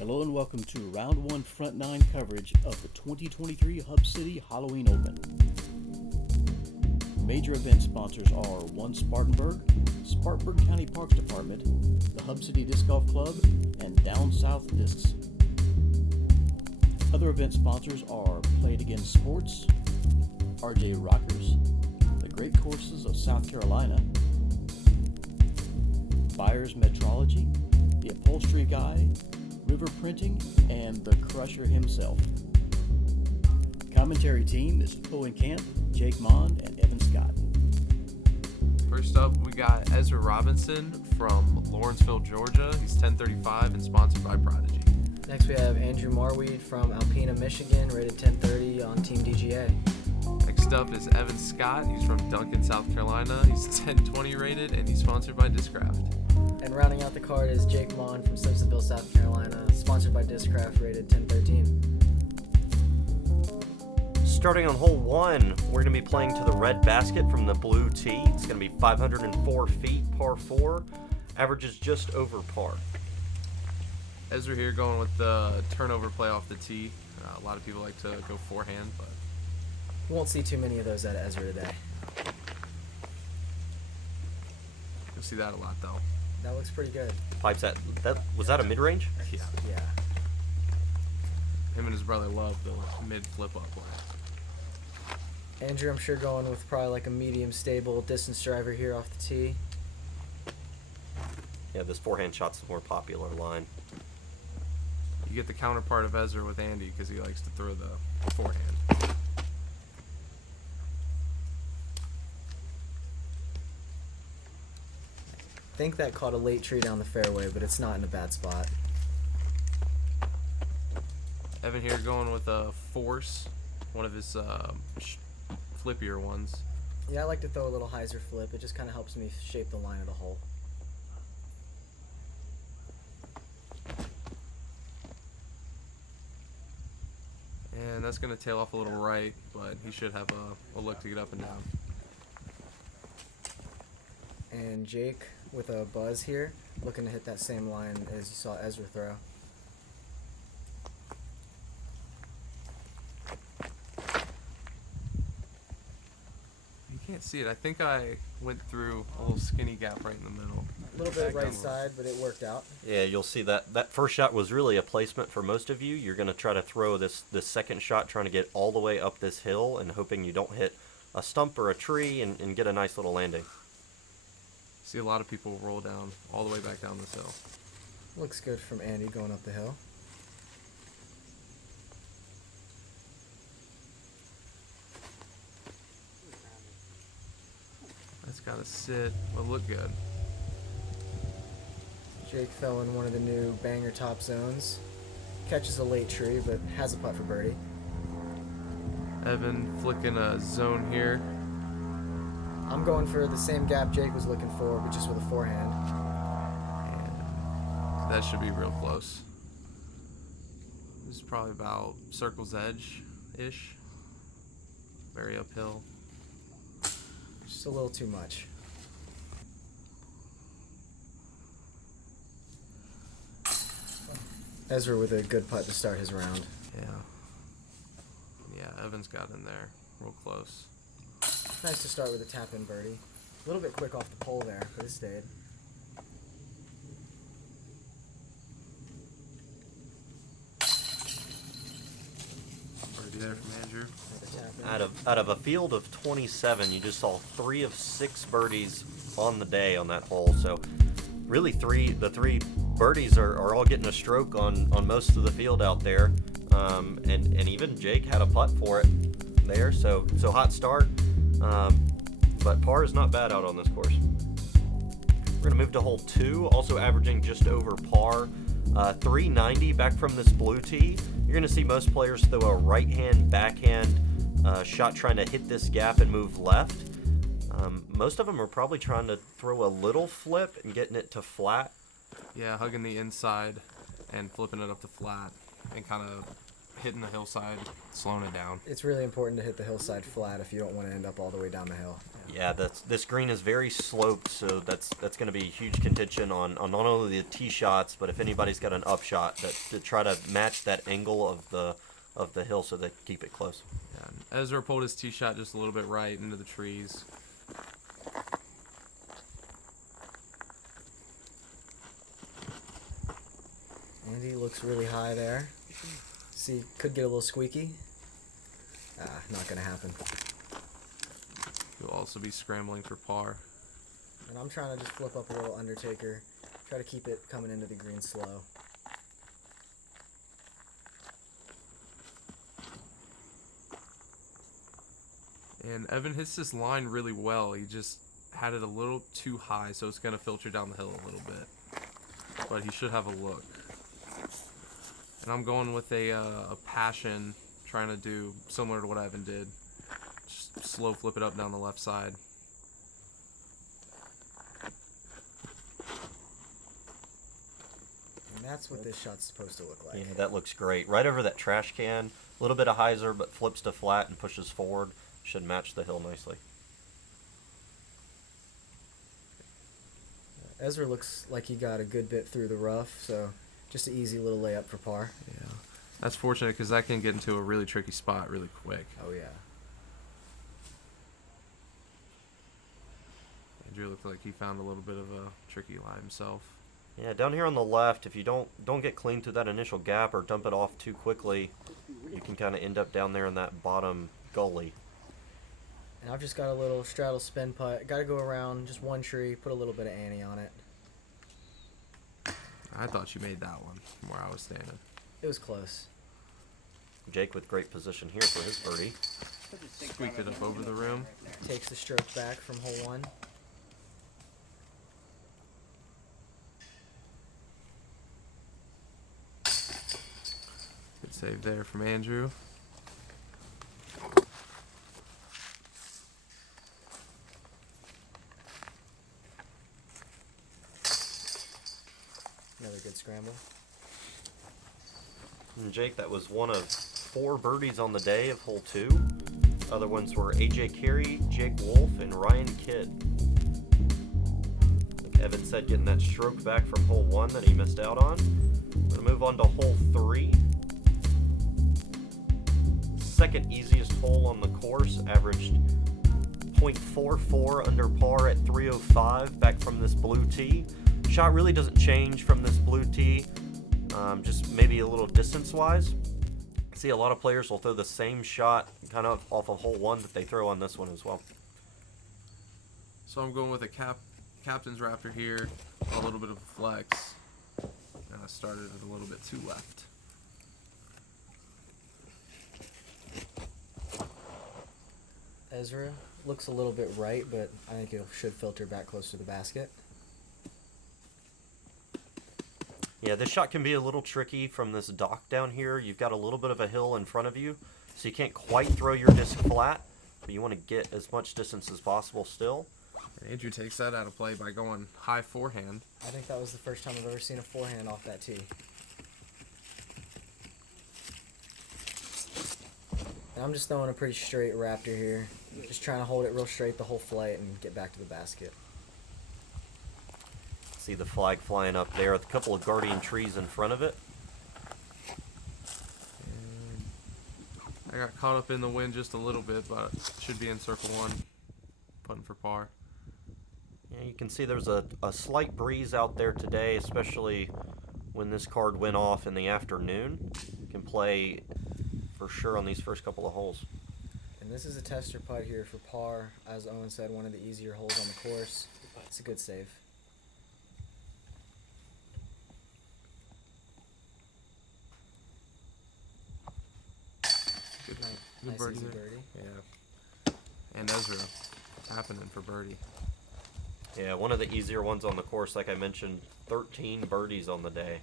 Hello and welcome to Round 1 Front 9 coverage of the 2023 Hub City Halloween Open. Major event sponsors are 1 Spartanburg, Spartanburg County Parks Department, the Hub City Disc Golf Club, and Down South Discs. Other event sponsors are Play It Again Sports, RJ Rockers, the Great Courses of South Carolina, Buyers Metrology, the Upholstery Guy, River Printing, and the Crusher himself. Commentary team is Owen Camp, Jake Monn, and Evan Scott. First up, we got Ezra Robinson from Lawrenceville, Georgia. He's 1035 and sponsored by Prodigy. Next, we have Andrew Marwede from Alpena, Michigan, rated 1030 on Team DGA. Next up is Evan Scott. He's from Duncan, South Carolina. He's 1020 rated and he's sponsored by Discraft. And rounding out the card is Jake Monn from Simpsonville, South Carolina, sponsored by Discraft, rated 1013. Starting on hole 1, we're going to be playing to the red basket from the blue tee. It's going to be 504 feet, par 4. Averages just over par. Ezra here going with the turnover play off the tee. A lot of people like to go forehand, but Won't see too many of those at Ezra today. you'll see that a lot though. That looks pretty good. Pipes was that a mid-range? Yeah. Yeah. Him and his brother love the mid flip up play. Andrew, I'm sure going with probably like a medium stable distance driver here off the tee. Yeah, this forehand shot's the more popular line. You get the counterpart of Ezra with Andy because he likes to throw the forehand. I think that caught a late tree down the fairway, but it's not in a bad spot. Evan here going with a force, one of his flippier ones. Yeah, I like to throw a little hyzer flip. It just kind of helps me shape the line of the hole. And that's going to tail off a little right, but he should have a look to get up and down. And Jake with a buzz here, looking to hit that same line as you saw Ezra throw. You can't see it. I think I went through a little skinny gap right in the middle. A little bit right side, but it worked out. Yeah, you'll see that first shot was really a placement for most of you. You're going to try to throw this second shot, trying to get all the way up this hill and hoping you don't hit a stump or a tree and get a nice little landing. See a lot of people roll down all the way back down this hill. Looks good from Andy going up the hill. That's got to sit, but look good. Jake fell in one of the new banger top zones. Catches a late tree, but has a putt for birdie. Evan flicking a zone here. I'm going for the same gap Jake was looking for, but just with a forehand. And that should be real close. This is probably about circle's edge-ish. Very uphill. Just a little too much. Ezra with a good putt to start his round. Yeah, Evan's got in there real close. Nice to start with a tap-in birdie. A little bit quick off the pole there, but it stayed. Birdie there from Andrew. Out of a field of 27, you just saw 3 of 6 birdies on the day on that hole. So really the three birdies are all getting a stroke on most of the field out there. And even Jake had a putt for it there. So hot start. But par is not bad out on this course. We're going to move to hole 2, also averaging just over par. 390 back from this blue tee. You're going to see most players throw a right-hand, backhand shot trying to hit this gap and move left. Most of them are probably trying to throw a little flip and getting it to flat. Yeah, hugging the inside and flipping it up to flat and kind of hitting the hillside, slowing it down. It's really important to hit the hillside flat if you don't want to end up all the way down the hill. Yeah, this green is very sloped, so that's going to be huge contention on not only the tee shots, but if anybody's got an upshot, to try to match that angle of the hill so they keep it close. Yeah, and Ezra pulled his tee shot just a little bit right into the trees. Andy looks really high there. See, could get a little squeaky. Not gonna happen. He'll also be scrambling for par. And I'm trying to just flip up a little Undertaker. Try to keep it coming into the green slow. And Evan hits this line really well. He just had it a little too high, so it's going to filter down the hill a little bit. But he should have a look. And I'm going with a passion, trying to do similar to what Evan did. Just slow flip it up down the left side. And that's what this shot's supposed to look like. Yeah, that looks great. Right over that trash can. A little bit of hyzer, but flips to flat and pushes forward. Should match the hill nicely. Ezra looks like he got a good bit through the rough, so just an easy little layup for par. Yeah, that's fortunate because that can get into a really tricky spot really quick. Oh, yeah. Andrew looked like he found a little bit of a tricky lie himself. Yeah, down here on the left, if you don't get clean through that initial gap or dump it off too quickly, you can kind of end up down there in that bottom gully. And I've just got a little straddle spin putt. Got to go around just one tree, put a little bit of Annie on it. I thought you made that one from where I was standing. It was close. Jake with great position here for his birdie. Squeaked it up over the rim. Takes the stroke back from hole one. Good save there from Andrew. Another good scramble. And Jake, that was one of 4 birdies on the day of hole 2. Other ones were AJ Carey, Jake Wolf, and Ryan Kidd. Like Evan said, getting that stroke back from hole 1 that he missed out on. We're going to move on to hole 3. Second easiest hole on the course, averaged .44 under par at 305 back from this blue tee. Shot really doesn't change from this blue tee, just maybe a little distance-wise. See, a lot of players will throw the same shot kind of off of hole 1 that they throw on this one as well. So I'm going with a captain's raptor here, a little bit of a flex, and I started it a little bit too left. Ezra looks a little bit right, but I think it should filter back close to the basket. Yeah, this shot can be a little tricky from this dock down here. You've got a little bit of a hill in front of you, so you can't quite throw your disc flat, but you want to get as much distance as possible still. And Andrew takes that out of play by going high forehand. I think that was the first time I've ever seen a forehand off that tee. And I'm just throwing a pretty straight raptor here. Just trying to hold it real straight the whole flight and get back to the basket. See the flag flying up there with a couple of guardian trees in front of it. I got caught up in the wind just a little bit, but should be in circle 1, putting for par. Yeah, you can see there's a slight breeze out there today, especially when this card went off in the afternoon. You can play for sure on these first couple of holes. And this is a tester putt here for par. As Owen said, one of the easier holes on the course. It's a good save. Good Nice birdie easy there. birdie. Yeah. And Ezra happening for birdie. Yeah, one of the easier ones on the course, like I mentioned, 13 birdies on the day.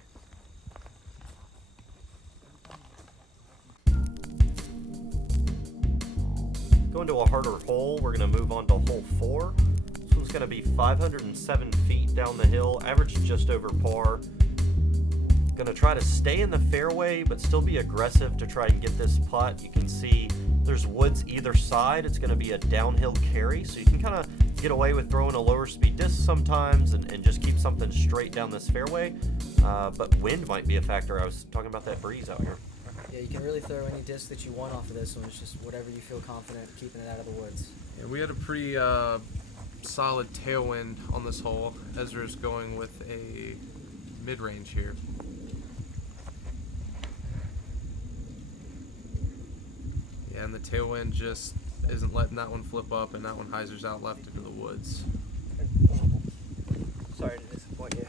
Going to a harder hole, we're going to move on to hole 4. This one's going to be 507 feet down the hill, average just over par. Going to try to stay in the fairway, but still be aggressive to try and get this putt. You can see There's woods either side. It's going to be a downhill carry, so you can kind of get away with throwing a lower speed disc sometimes and just keep something straight down this fairway. But wind might be a factor. I was talking about that breeze out here. Yeah, you can really throw any disc that you want off of this one. It's just whatever you feel confident keeping it out of the woods. Yeah, we had a pretty solid tailwind on this hole. Ezra's going with a mid-range here. Yeah, and the tailwind just isn't letting that one flip up, and that one hyzers out left into the woods. Sorry to disappoint you.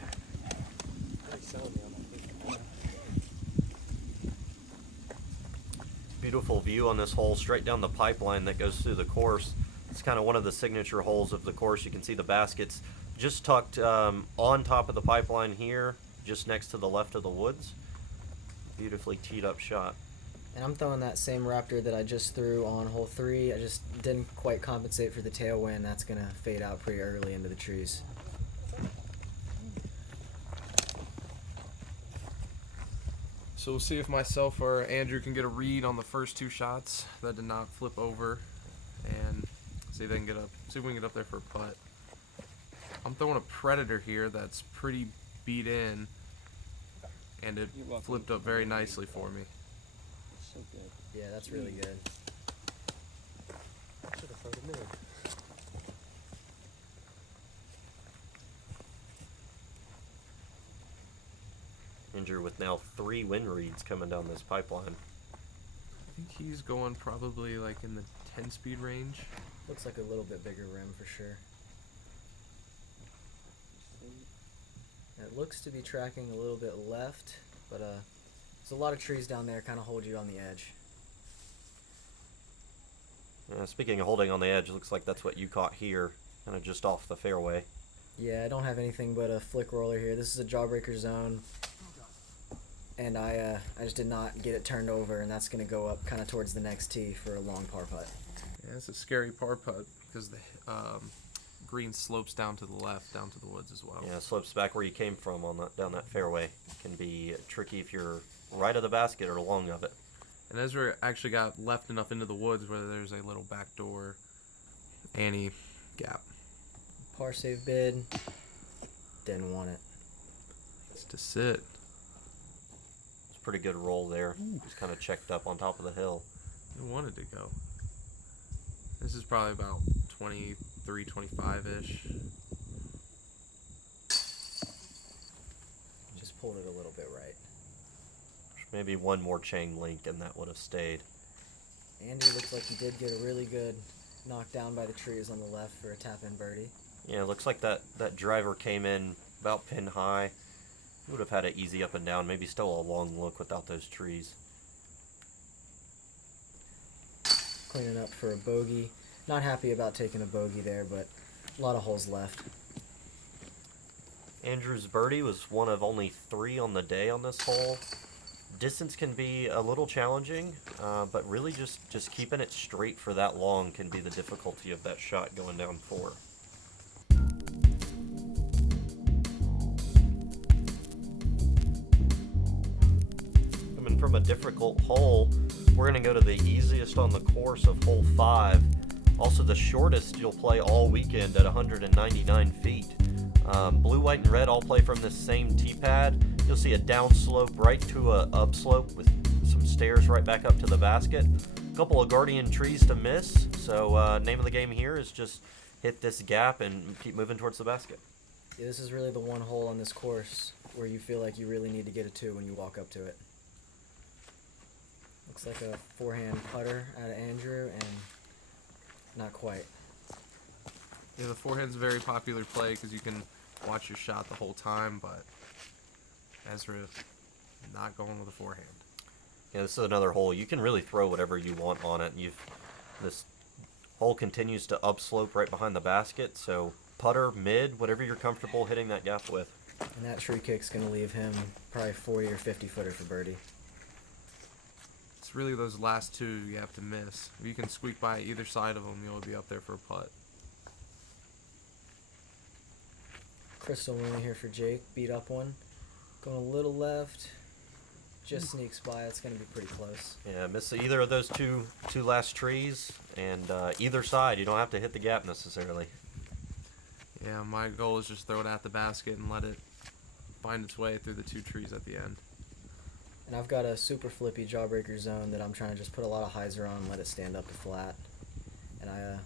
Beautiful view on this hole straight down the pipeline that goes through the course. It's kind of one of the signature holes of the course. You can see the baskets just tucked on top of the pipeline here, just next to the left of the woods. Beautifully teed up shot. And I'm throwing that same Raptor that I just threw on hole 3. I just didn't quite compensate for the tailwind. That's going to fade out pretty early into the trees. So we'll see if myself or Andrew can get a read on the first 2 shots that did not flip over, and see if they can get up. See if we can get up there for a putt. I'm throwing a Predator here that's pretty beat in, and it flipped up very nicely for me. So good. Yeah, that's really good. Should have thrown him in. Andrew with now 3 wind reads coming down this pipeline. I think he's going probably like in the 10-speed range. Looks like a little bit bigger rim for sure. It looks to be tracking a little bit left, but there's a lot of trees down there, kind of hold you on the edge. Speaking of holding on the edge, looks like that's what you caught here, kind of just off the fairway. Yeah, I don't have anything but a flick roller here. This is a jawbreaker zone, and I just did not get it turned over, and that's going to go up kind of towards the next tee for a long par putt. Yeah, it's a scary par putt because the green slopes down to the left, down to the woods as well. Yeah, slopes back where you came from on that, down that fairway. Can be tricky if you're right of the basket or long of it. And Ezra actually got left enough into the woods where there's a little backdoor Annie gap. Par save bid, didn't want it. It's to sit. It's a pretty good roll there. Just kind of checked up on top of the hill. I wanted to go. This is probably about 23, 25-ish. Just pulled it a little bit right. Maybe one more chain link and that would have stayed. Andy looks like he did get a really good knock down by the trees on the left for a tap-in birdie. Yeah, it looks like that driver came in about pin high. He would have had it easy up and down. Maybe still a long look without those trees. Cleaning up for a bogey. Not happy about taking a bogey there, but a lot of holes left. Andrew's birdie was one of only 3 on the day on this hole. Distance can be a little challenging, but really just keeping it straight for that long can be the difficulty of that shot going down 4. Coming from a difficult hole, we're going to go to the easiest on the course of hole 5. Also the shortest you'll play all weekend at 199 feet. Blue, white, and red all play from this same tee pad. You'll see a downslope right to a upslope with some stairs right back up to the basket. A couple of guardian trees to miss, so name of the game here is just hit this gap and keep moving towards the basket. Yeah, this is really the one hole on this course where you feel like you really need to get a 2 when you walk up to it. Looks like a forehand putter out of Andrew, and not quite. Yeah, the forehand's a very popular play because you can watch your shot the whole time, but Ezra not going with a forehand. Yeah, this is another hole. You can really throw whatever you want on it. This hole continues to upslope right behind the basket, so putter, mid, whatever you're comfortable hitting that gap with. And that tree kick's going to leave him probably 40 or 50 footer for birdie. It's really those last 2 you have to miss. If you can squeak by either side of them, you'll be up there for a putt. Crystal Mooney here for Jake. Beat up one. Going a little left. just sneaks by. It's going to be pretty close. Yeah, miss either of those two last trees, and either side. You don't have to hit the gap necessarily. Yeah, my goal is just throw it at the basket and let it find its way through the 2 trees at the end. And I've got a super flippy jawbreaker zone that I'm trying to just put a lot of hyzer on and let it stand up to flat. And I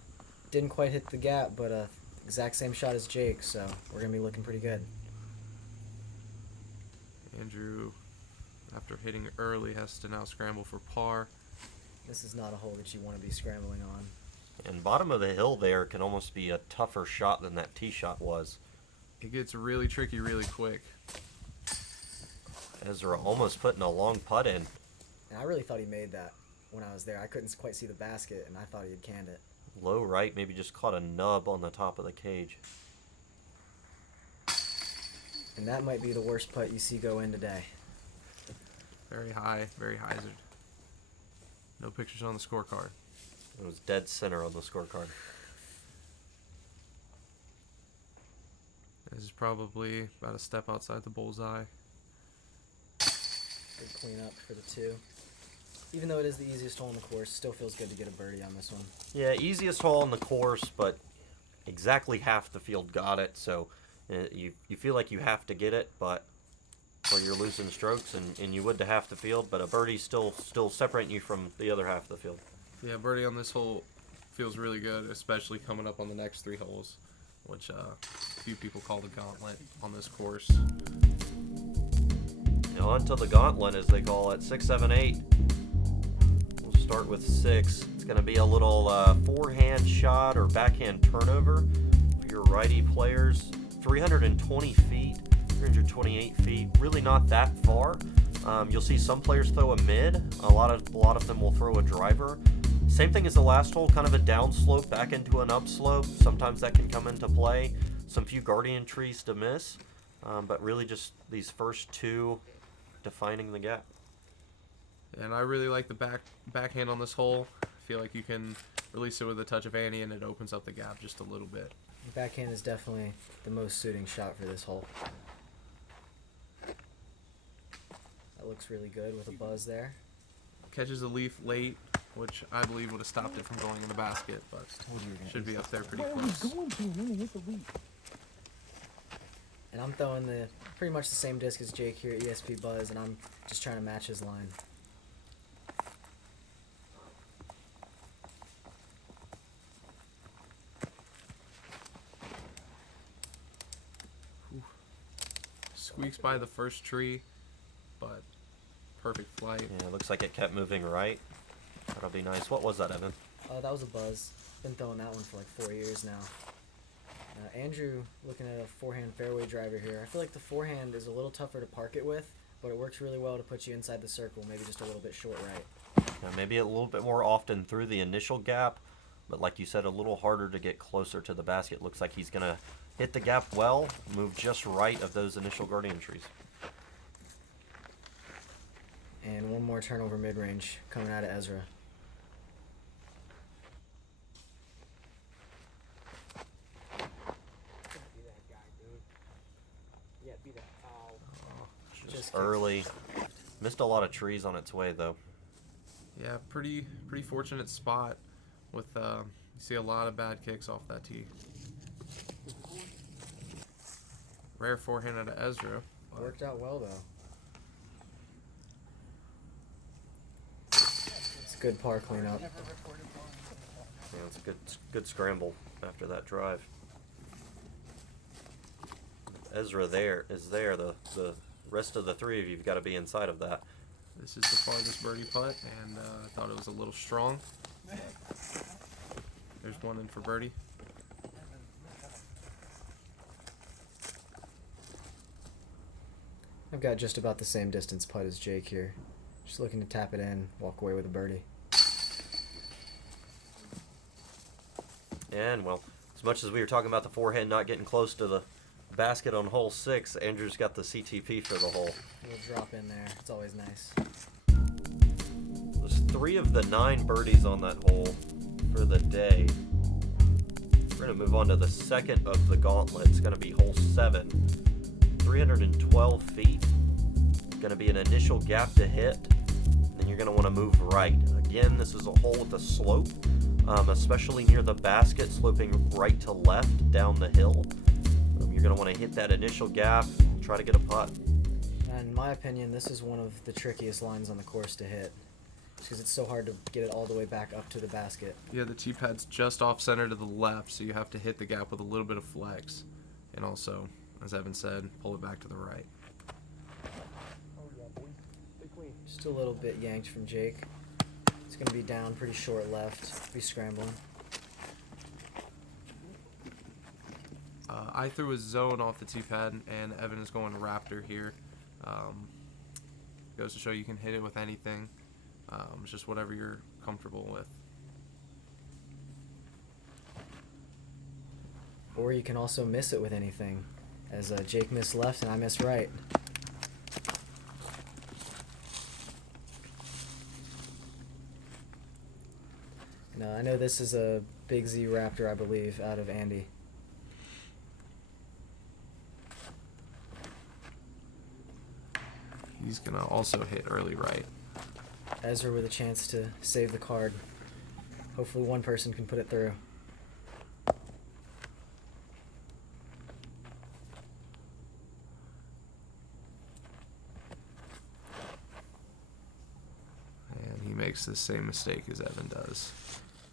didn't quite hit the gap, but exact same shot as Jake, so we're going to be looking pretty good. Andrew, after hitting early, has to now scramble for par. This is not a hole that you want to be scrambling on. And bottom of the hill there can almost be a tougher shot than that tee shot was. It gets really tricky really quick. Ezra almost putting a long putt in. And I really thought he made that when I was there. I couldn't quite see the basket, and I thought he had canned it. Low right, maybe just caught a nub on the top of the cage. And that might be the worst putt you see go in today. Very high, very hyzer. No pictures on the scorecard. It was dead center on the scorecard. This is probably about a step outside the bullseye. Good cleanup for the 2. Even though it is the easiest hole in the course, still feels good to get a birdie on this one. Yeah, easiest hole on the course, but exactly half the field got it, so you feel like you have to get it, but or you're losing strokes, and you would to half the field, but a birdie still separating you from the other half of the field. Yeah, birdie on this hole feels really good, especially coming up on the next 3 holes, which a few people call the gauntlet on this course. Now on to the gauntlet, as they call it, 6, 7, 8. We'll start with 6. It's going to be a little forehand shot or backhand turnover for your righty players. 320 feet, 328 feet, really not that far. You'll see some players throw a mid. A lot of them will throw a driver. Same thing as the last hole, kind of a downslope back into an upslope. Sometimes that can come into play. Some few guardian trees to miss, but really just these first 2 defining the gap. And I really like the backhand on this hole. I feel like you can release it with a touch of ante and it opens up the gap just a little bit. The backhand is definitely the most suiting shot for this hole. That looks really good with a buzz there. Catches a leaf late, which I believe would have stopped it from going in the basket, but should be up there pretty close. And I'm throwing pretty much the same disc as Jake here at ESP Buzz, and I'm just trying to match his line. Squeaks by the first tree, but perfect flight. Yeah, it looks like it kept moving right. That'll be nice. What was that, Evan? That was a buzz. Been throwing that one for like 4 years now. Andrew looking at a forehand fairway driver here. I feel like the forehand is a little tougher to park it with, but it works really well to put you inside the circle, maybe just a little bit short right. Yeah, maybe a little bit more often through the initial gap, but like you said, a little harder to get closer to the basket. Looks like he's going to hit the gap well, move just right of those initial guardian trees. And one more turnover mid-range coming out of Ezra. Be that guy, dude. Yeah, be that. Ow. Just early. Missed a lot of trees on its way, though. Yeah, pretty fortunate spot with you see a lot of bad kicks off that tee. Rare forehand out of Ezra. Worked out well though. It's a good par cleanup. Yeah, it's a good scramble after that drive. Ezra is there. The rest of the 3 of you've got to be inside of that. This is the farthest birdie putt, and I thought it was a little strong. There's one in for birdie. I've got just about the same distance putt as Jake here. Just looking to tap it in, walk away with a birdie. And, well, as much as we were talking about the forehand not getting close to the basket on hole 6, Andrew's got the CTP for the hole. A little drop in there. It's always nice. There's 3 of the 9 birdies on that hole for the day. We're going to move on to the second of the gauntlet. It's going to be hole 7. 312 feet. going to be an initial gap to hit. Then you're going to want to move right. Again, this is a hole with a slope, especially near the basket, sloping right to left down the hill. You're going to want to hit that initial gap, try to get a putt. And in my opinion, this is one of the trickiest lines on the course to hit, because it's so hard to get it all the way back up to the basket. Yeah, the tee pad's just off center to the left, so you have to hit the gap with a little bit of flex. And also, as Evan said, pull it back to the right. Oh yeah, boy. Stay clean. Just a little bit yanked from Jake. It's going to be down pretty short left. Be scrambling. I threw a zone off the tee pad, and Evan is going Raptor here. Goes to show you can hit it with anything. It's just whatever you're comfortable with. Or you can also miss it with anything, as Jake missed left and I missed right. And, I know this is a Big Z Raptor, I believe, out of Andy. He's going to also hit early right. Ezra with a chance to save the card. Hopefully one person can put it through. And he makes the same mistake as Evan does.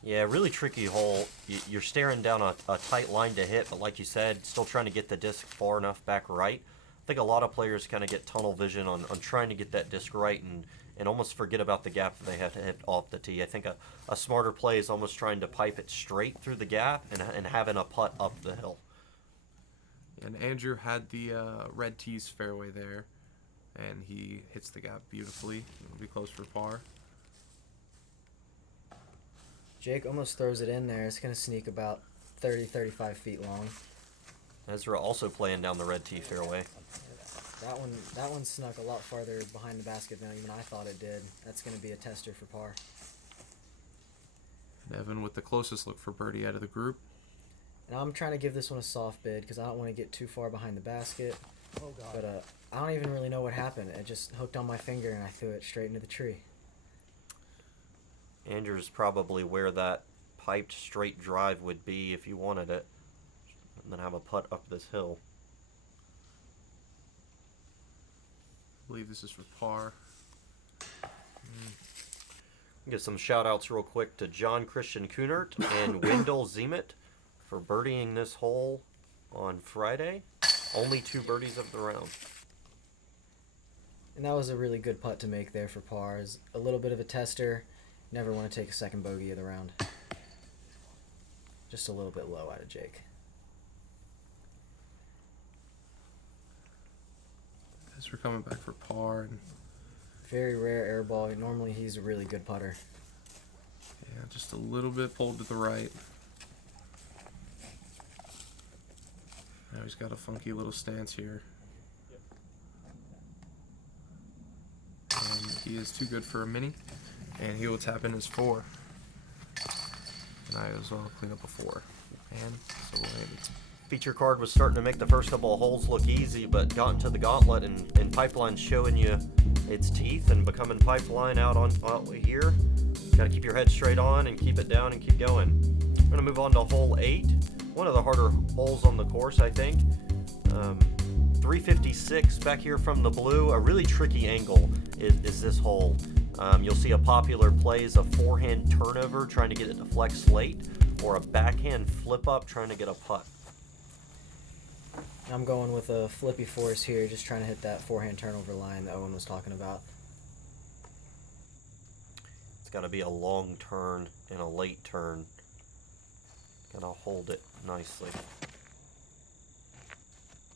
Yeah, really tricky hole. You're staring down a tight line to hit, but like you said, still trying to get the disc far enough back right. I think a lot of players kind of get tunnel vision on trying to get that disc right and almost forget about the gap that they have to hit off the tee. I think a smarter play is almost trying to pipe it straight through the gap and having a putt up the hill. And Andrew had the red tees fairway there, and he hits the gap beautifully. It'll be close for par. Jake almost throws it in there. It's going to sneak about 30-35 feet long. Ezra also playing down the red tee fairway. That one snuck a lot farther behind the basket than even I thought it did. That's going to be a tester for par. And Evan with the closest look for birdie out of the group. And I'm trying to give this one a soft bid because I don't want to get too far behind the basket. Oh god. But I don't even really know what happened. It just hooked on my finger and I threw it straight into the tree. Andrew's probably where that piped straight drive would be if you wanted it. And then have a putt up this hill. I believe this is for par. Give some shout outs real quick to John Christian Kunert and Wendell Zemet for birdieing this hole on Friday. Only 2 birdies of the round. And that was a really good putt to make there for par. It's a little bit of a tester. Never want to take a second bogey of the round. Just a little bit low out of Jake. As we're coming back for par. And Very rare air ball. Normally he's a really good putter. yeah, just a little bit pulled to the right. Now he's got a funky little stance here. And he is too good for a mini. And he will tap in his 4. And I as well clean up a 4. And so we'll end it. Feature card was starting to make the first couple of holes look easy, but got into the gauntlet and Pipeline showing you its teeth and becoming Pipeline out here. Got to keep your head straight on and keep it down and keep going. We're going to move on to hole 8. One of the harder holes on the course, I think. 356 back here from the blue. A really tricky angle is this hole. You'll see a popular play is a forehand turnover trying to get it to flex late, or a backhand flip up trying to get a putt. I'm going with a flippy force here, just trying to hit that forehand turnover line that Owen was talking about. It's got to be a long turn and a late turn. Gotta hold it nicely.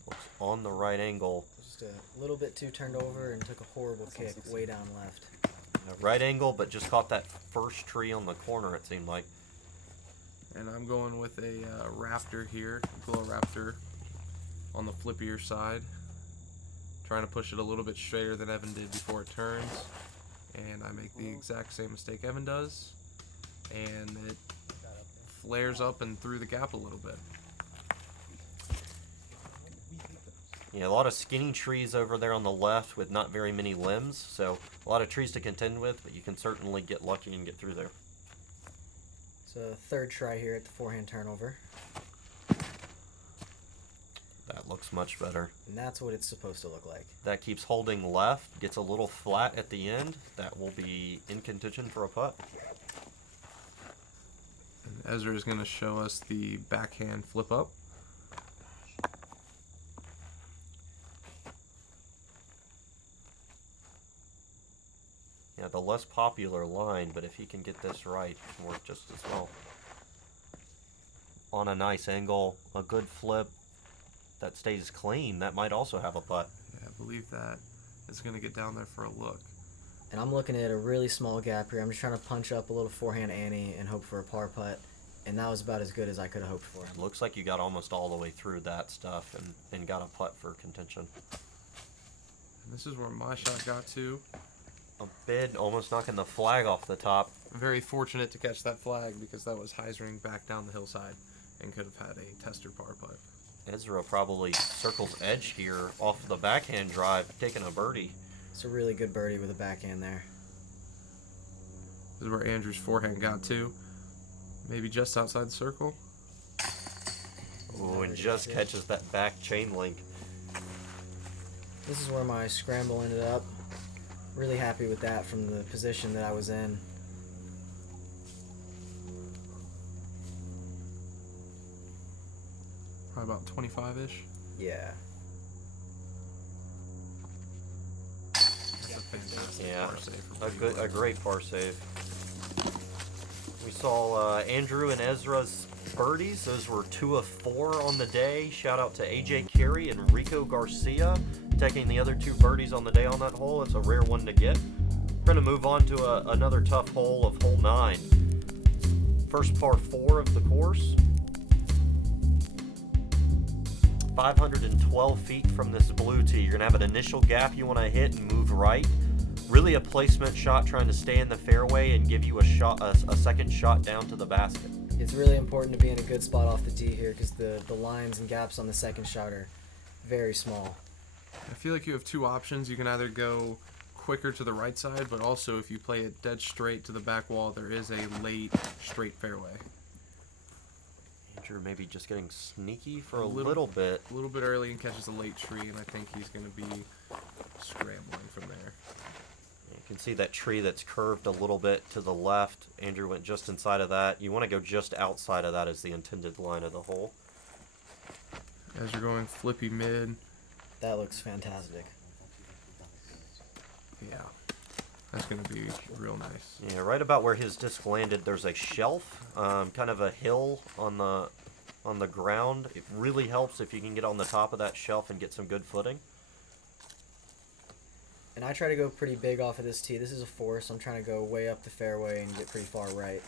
Looks on the right angle. Just a little bit too turned over and took a horrible kick way down left. Right angle, but just caught that first tree on the corner, it seemed like. And I'm going with a Raptor here, Glow Raptor on the flippier side. Trying to push it a little bit straighter than Evan did before it turns. And I make the exact same mistake Evan does. And it flares up and through the gap a little bit. Yeah, a lot of skinny trees over there on the left with not very many limbs, so a lot of trees to contend with, but you can certainly get lucky and get through there. So third try here at the forehand turnover. That looks much better. And that's what it's supposed to look like. That keeps holding left, gets a little flat at the end. That will be in contention for a putt. And Ezra is going to show us the backhand flip up. Yeah, the less popular line, but if he can get this right, it can work just as well. On a nice angle, a good flip that stays clean, that might also have a putt. Yeah, I believe that is going to get down there for a look. And I'm looking at a really small gap here. I'm just trying to punch up a little forehand ante and hope for a par putt. And that was about as good as I could have hoped for. It looks like you got almost all the way through that stuff and got a putt for contention. And this is where my shot got to. A bit, almost knocking the flag off the top. Very fortunate to catch that flag because that was Heisering back down the hillside and could have had a tester par putt. Ezra probably circles edge here off the backhand drive, taking a birdie. It's a really good birdie with a backhand there. This is where Andrew's forehand got to. Maybe just outside the circle. Oh, and just catches that back chain link. This is where my scramble ended up. Really happy with that from the position that I was in. Probably about 25-ish. Yeah. That's a fantastic Yeah, par save from a great par save. We saw Andrew and Ezra's birdies. Those were 2 of 4 on the day. Shout out to AJ Carey and Rico Garcia taking the other 2 birdies on the day on that hole. It's a rare one to get. We're going to move on to another tough hole of hole 9. First par 4 of the course. 512 feet from this blue tee. You're going to have an initial gap you want to hit and move right. Really a placement shot, trying to stay in the fairway and give you a second shot down to the basket. It's really important to be in a good spot off the tee here because the lines and gaps on the second shot are very small. I feel like you have 2 options. You can either go quicker to the right side, but also if you play it dead straight to the back wall, there is a late straight fairway. Andrew maybe just getting sneaky for a little bit. A little bit early and catches a late tree, and I think he's going to be scrambling from there. You can see that tree that's curved a little bit to the left. Andrew went just inside of that. You want to go just outside of that as the intended line of the hole. As you're going flippy mid. That looks fantastic. Yeah. That's going to be real nice. Yeah, right about where his disc landed, there's a shelf, kind of a hill on the ground. It really helps if you can get on the top of that shelf and get some good footing. And I try to go pretty big off of this tee. This is a 4, so I'm trying to go way up the fairway and get pretty far right.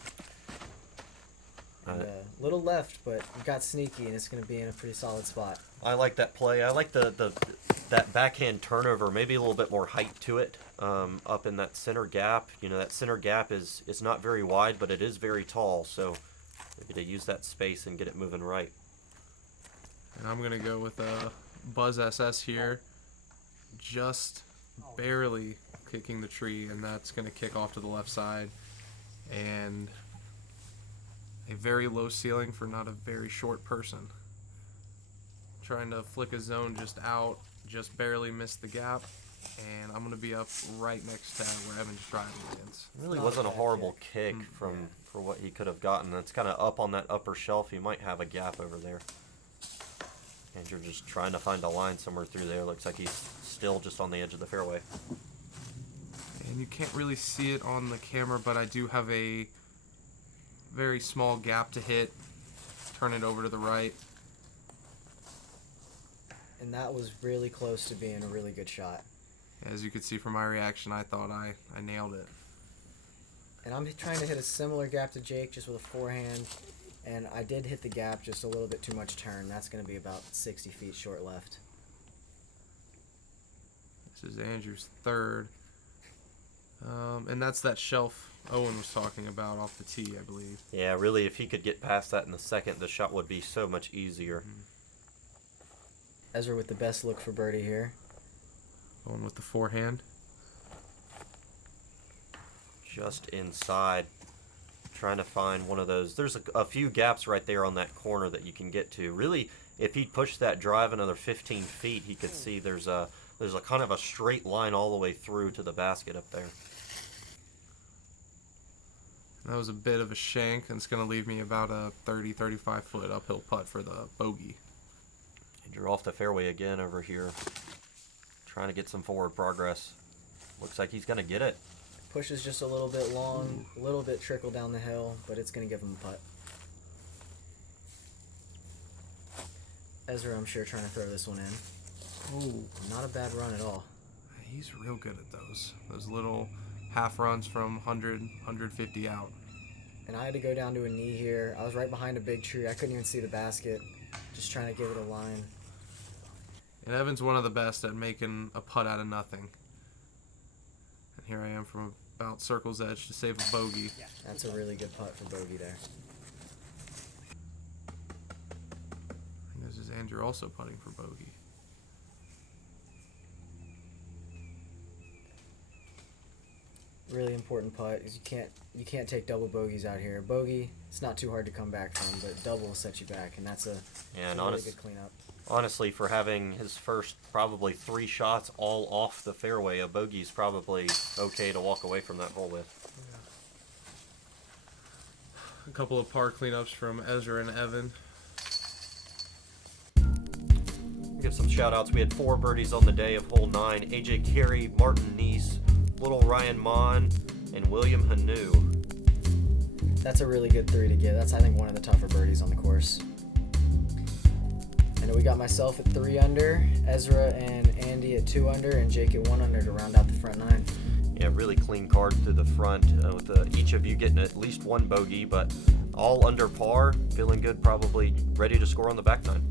And a little left, but it got sneaky, and it's going to be in a pretty solid spot. I like that play. I like that backhand turnover, maybe a little bit more height to it, up in that center gap. You know, that center gap is not very wide, but it is very tall, so maybe to use that space and get it moving right. And I'm going to go with a Buzz SS here. Just barely kicking the tree, and that's going to kick off to the left side. And a very low ceiling for not a very short person. Trying to flick a zone just out, just barely missed the gap, and I'm going to be up right next to where Evan's driving against. Really wasn't a horrible kick for what he could have gotten. It's kind of up on that upper shelf. He might have a gap over there. And you're just trying to find a line somewhere through there. Looks like he's still just on the edge of the fairway. And you can't really see it on the camera, but I do have a very small gap to hit. Turn it over to the right. And that was really close to being a really good shot. As you could see from my reaction, I thought I nailed it. And I'm trying to hit a similar gap to Jake, just with a forehand. And I did hit the gap, just a little bit too much turn. That's going to be about 60 feet short left. This is Andrew's third. And that's that shelf Owen was talking about off the tee, I believe. Yeah, really, if he could get past that in the second, the shot would be so much easier. Ezra with the best look for birdie here. Going with the forehand. Just inside. Trying to find one of those. There's a few gaps right there on that corner that you can get to. Really, if he pushed that drive another 15 feet, he could see there's a kind of a straight line all the way through to the basket up there. That was a bit of a shank, and it's going to leave me about a 30-35 foot uphill putt for the bogey. And you're off the fairway again over here. Trying to get some forward progress. Looks like he's going to get it. Pushes just a little bit long, a little bit trickle down the hill, but it's going to give him a putt. Ezra, I'm sure, trying to throw this one in. Oh, Not a bad run at all. he's real good at those. Those little half runs from 100, 150 out. And I had to go down to a knee here. I was right behind a big tree. I couldn't even see the basket. Just trying to give it a line. And Evan's one of the best at making a putt out of nothing. And here I am from about circle's edge to save a bogey. That's a really good putt for bogey there. And this is Andrew also putting for bogey. Really important putt is you can't take double bogeys out here. Bogey, it's not too hard to come back from, but double will set you back, and that's a really good cleanup. Honestly, for having his first probably 3 shots all off the fairway, a bogey's probably okay to walk away from that hole with. A couple of par cleanups from Ezra and Evan. Give some shout outs. We had 4 birdies on the day of hole 9. AJ Carey, Martin Neese, little Ryan Monn, and William Hanu. That's a really good 3 to get. That's, I think, one of the tougher birdies on the course. And we got myself at 3 under, Ezra and Andy at 2 under, and Jake at 1 under to round out the front 9. Yeah, really clean card through the front, with each of you getting at least 1 bogey, but all under par, feeling good, probably ready to score on the back 9.